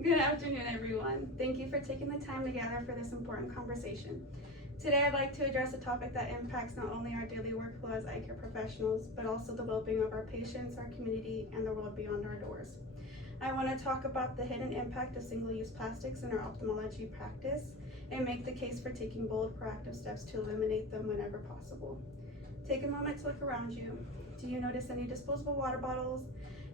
Good afternoon, everyone. Thank you for taking the time together for this important conversation. Today, I'd like to address a topic that impacts not only our daily workflow as eye care professionals, but also the well-being of our patients, our community, and the world beyond our doors. I want to talk about the hidden impact of single-use plastics in our ophthalmology practice and make the case for taking bold, proactive steps to eliminate them whenever possible. Take a moment to look around you. Do you notice any disposable water bottles,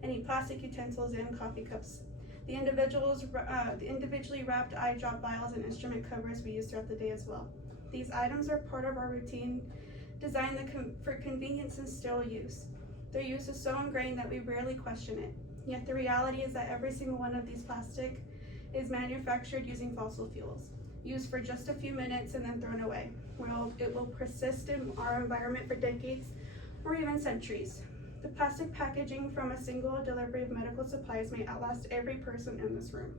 any plastic utensils, and coffee cups? The individually wrapped eye drop vials and instrument covers we use throughout the day as well. These items are part of our routine, designed for convenience and sterile use. Their use is so ingrained that we rarely question it. Yet the reality is that every single one of these plastic is manufactured using fossil fuels, used for just a few minutes and then thrown away. It will persist in our environment for decades or even centuries. The plastic packaging from a single delivery of medical supplies may outlast every person in this room.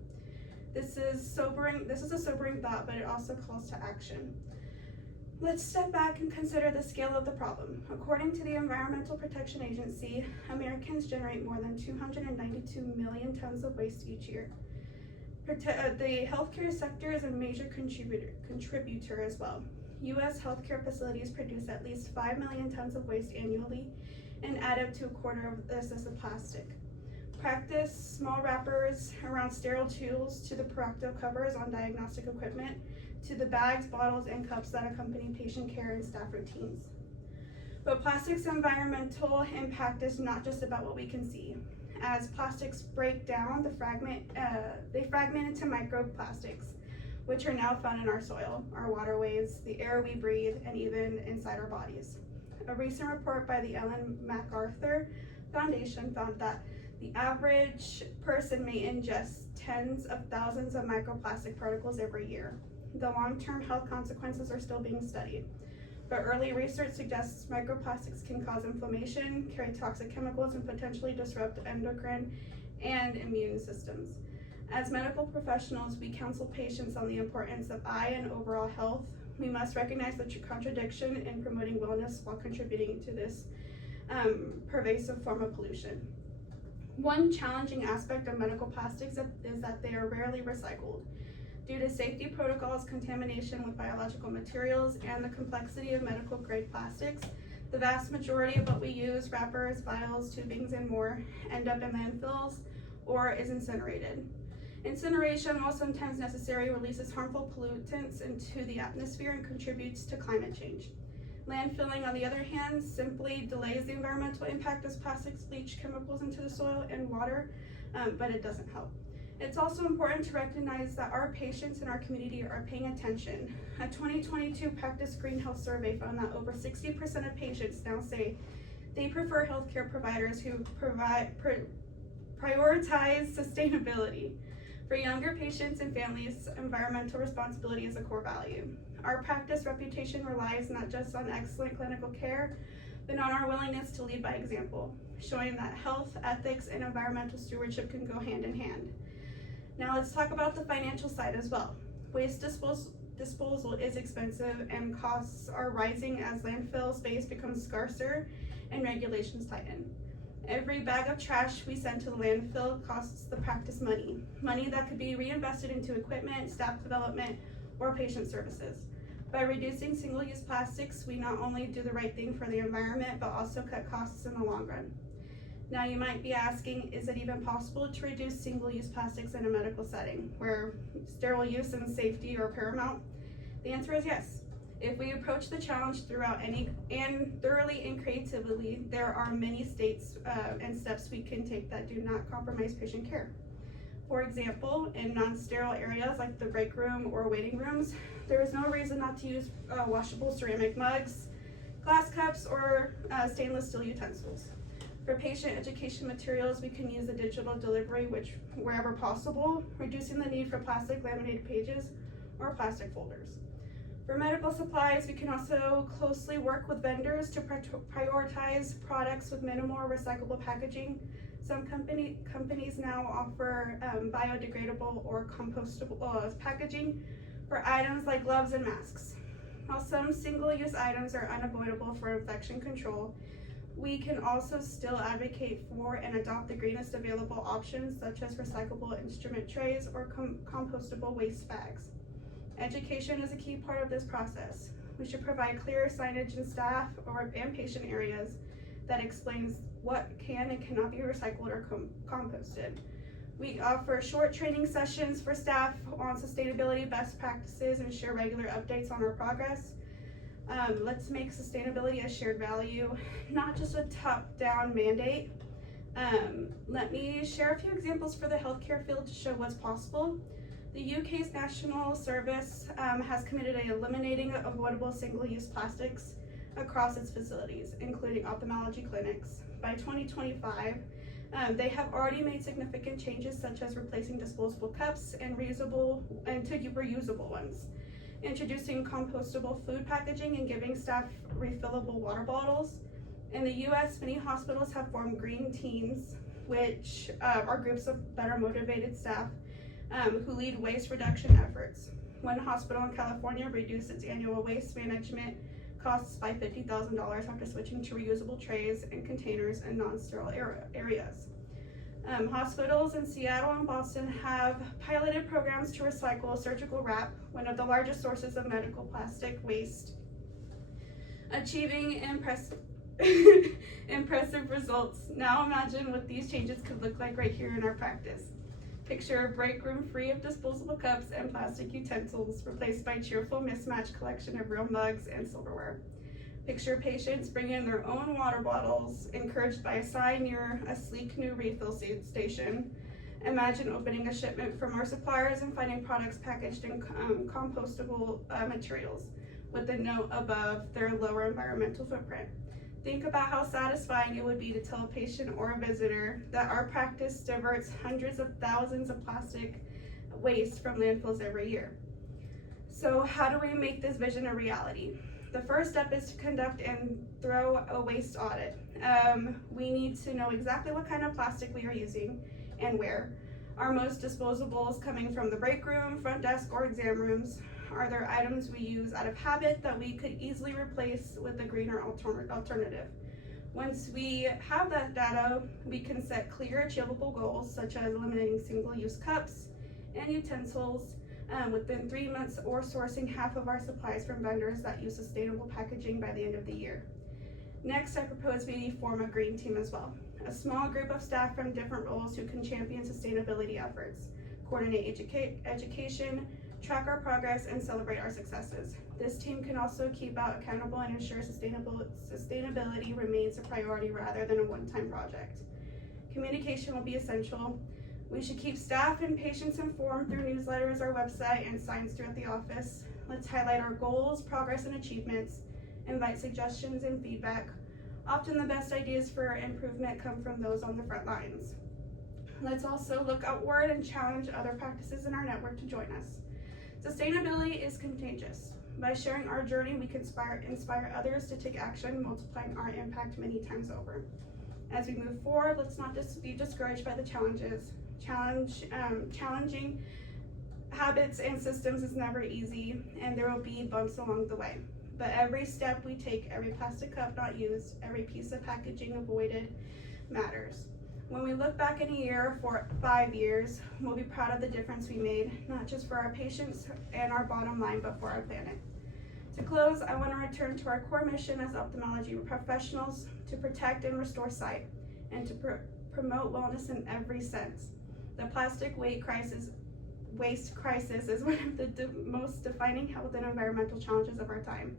This is a sobering thought, but it also calls to action. Let's step back and consider the scale of the problem. According to the Environmental Protection Agency, Americans generate more than 292 million tons of waste each year. The healthcare sector is a major contributor as well. U.S. healthcare facilities produce at least 5 million tons of waste annually, and add up to a quarter of this as the plastic. Practice small wrappers around sterile tools to the proactive covers on diagnostic equipment to the bags, bottles, and cups that accompany patient care and staff routines. But plastic's environmental impact is not just about what we can see. As plastics break down, they fragment into microplastics, which are now found in our soil, our waterways, the air we breathe, and even inside our bodies. A recent report by the Ellen MacArthur Foundation found that the average person may ingest tens of thousands of microplastic particles every year. The long-term health consequences are still being studied, but early research suggests microplastics can cause inflammation, carry toxic chemicals, and potentially disrupt endocrine and immune systems. As medical professionals, we counsel patients on the importance of eye and overall health. We must recognize the contradiction in promoting wellness while contributing to this pervasive form of pollution. One challenging aspect of medical plastics is that they are rarely recycled. Due to safety protocols, contamination with biological materials, and the complexity of medical grade plastics, the vast majority of what we use, wrappers, vials, tubings, and more, end up in landfills or is incinerated. Incineration, while sometimes necessary, releases harmful pollutants into the atmosphere and contributes to climate change. Landfilling, on the other hand, simply delays the environmental impact as plastics leach chemicals into the soil and water, but it doesn't help. It's also important to recognize that our patients in our community are paying attention. A 2022 Practice Green Health survey found that over 60% of patients now say they prefer healthcare providers who prioritize sustainability. For younger patients and families, environmental responsibility is a core value. Our practice reputation relies not just on excellent clinical care, but on our willingness to lead by example, showing that health, ethics, and environmental stewardship can go hand in hand. Now let's talk about the financial side as well. Waste disposal is expensive and costs are rising as landfill space becomes scarcer and regulations tighten. Every bag of trash we send to the landfill costs the practice money that could be reinvested into equipment, staff development, or patient services. By reducing single-use plastics, we not only do the right thing for the environment, but also cut costs in the long run. Now you might be asking, is it even possible to reduce single-use plastics in a medical setting where sterile use and safety are paramount? The answer is yes. If we approach the challenge thoroughly and creatively, there are many states and steps we can take that do not compromise patient care. For example, in non-sterile areas like the break room or waiting rooms, there is no reason not to use washable ceramic mugs, glass cups, or stainless steel utensils. For patient education materials, we can use the digital delivery, wherever possible, reducing the need for plastic laminated pages or plastic folders. For medical supplies, we can also closely work with vendors to prioritize products with minimal or recyclable packaging. Some companies now offer biodegradable or compostable packaging for items like gloves and masks. While some single-use items are unavoidable for infection control, We can also still advocate for and adopt the greenest available options, such as recyclable instrument trays or compostable waste bags. Education is a key part of this process. We should provide clear signage in staff and patient areas that explains what can and cannot be recycled or composted. We offer short training sessions for staff on sustainability best practices and share regular updates on our progress. Let's make sustainability a shared value, not just a top-down mandate. Let me share a few examples for the healthcare field to show what's possible. The UK's National Service has committed to eliminating avoidable single-use plastics across its facilities, including ophthalmology clinics. By 2025, they have already made significant changes, such as replacing disposable cups and reusable ones, introducing compostable food packaging, and giving staff refillable water bottles. In the US, many hospitals have formed green teams, which are groups of better motivated staff who lead waste reduction efforts. One hospital in California reduced its annual waste management costs by $50,000 after switching to reusable trays and containers in non-sterile areas. Hospitals in Seattle and Boston have piloted programs to recycle surgical wrap, one of the largest sources of medical plastic waste, achieving impressive results. Now imagine what these changes could look like right here in our practice. Picture a break room free of disposable cups and plastic utensils, replaced by cheerful mismatched collection of real mugs and silverware. Picture patients bring in their own water bottles, encouraged by a sign near a sleek new refill station. Imagine opening a shipment from our suppliers and finding products packaged in compostable materials with a note above their lower environmental footprint. Think about how satisfying it would be to tell a patient or a visitor that our practice diverts hundreds of thousands of plastic waste from landfills every year. So how do we make this vision a reality? The first step is to conduct and throw a waste audit. We need to know exactly what kind of plastic we are using and where. Are most disposables coming from the break room, front desk, or exam rooms? Are there items we use out of habit that we could easily replace with a greener alternative? Once we have that data, we can set clear, achievable goals, such as eliminating single-use cups and utensils within 3 months, or sourcing half of our supplies from vendors that use sustainable packaging by the end of the year. Next, I propose we form a green team as well. A small group of staff from different roles who can champion sustainability efforts, coordinate education, track our progress, and celebrate our successes. This team can also keep out accountable and ensure sustainability remains a priority rather than a one-time project. Communication will be essential. We should keep staff and patients informed through newsletters, our website, and signs throughout the office. Let's highlight our goals, progress, and achievements, invite suggestions and feedback. Often the best ideas for improvement come from those on the front lines. Let's also look outward and challenge other practices in our network to join us. Sustainability is contagious. By sharing our journey, we can inspire others to take action, multiplying our impact many times over. As we move forward, let's not just be discouraged by the challenges. Challenging habits and systems is never easy, and there will be bumps along the way. But every step we take, every plastic cup not used, every piece of packaging avoided matters. When we look back in a year, for 5 years, we'll be proud of the difference we made, not just for our patients and our bottom line, but for our planet. To close, I want to return to our core mission as ophthalmology professionals: to protect and restore sight, and to promote wellness in every sense. The plastic waste crisis is one of the most defining health and environmental challenges of our time.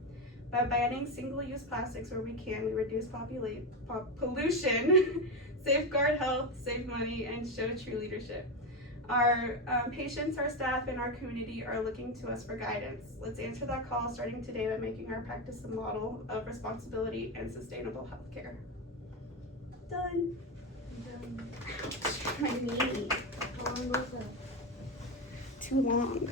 By banning single-use plastics where we can, we reduce pollution, safeguard health, save money, and show true leadership. Our patients, our staff, and our community are looking to us for guidance. Let's answer that call starting today by making our practice a model of responsibility and sustainable healthcare. Done. Ouch, my knee. How long was that? Too long.